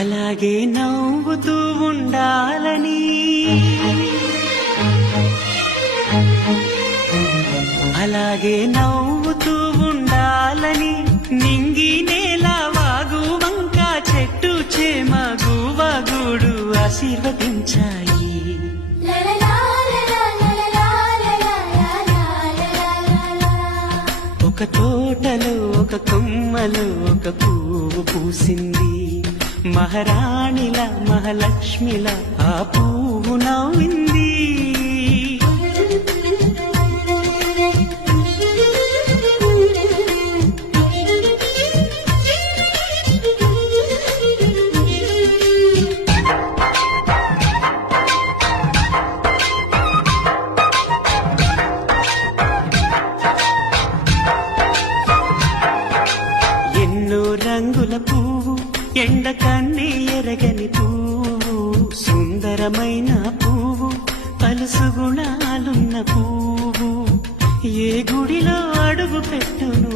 అలాగే నవ్వుతూ ఉండాలని, అలాగే నవ్వుతూ ఉండాలని నింగి నేల వాగు వంక చెట్టు చేమ గువగూడు ఆశీర్వదించాయి. ఒక తోటలో ఒక కొమ్మలో ఒక పువ్వు పూసింది, మహారాణిల మహాలక్ష్మిల ఆ పువ్వు నవ్వింది. ఎన్నో రంగుల పువ్వు, ఎండ కన్నే ఎరగని పువ్వు, సుందరమైన పువ్వు, పలుసు గుణాలున్న పువ్వు, ఏ గుడిలో అడుగు పెట్టును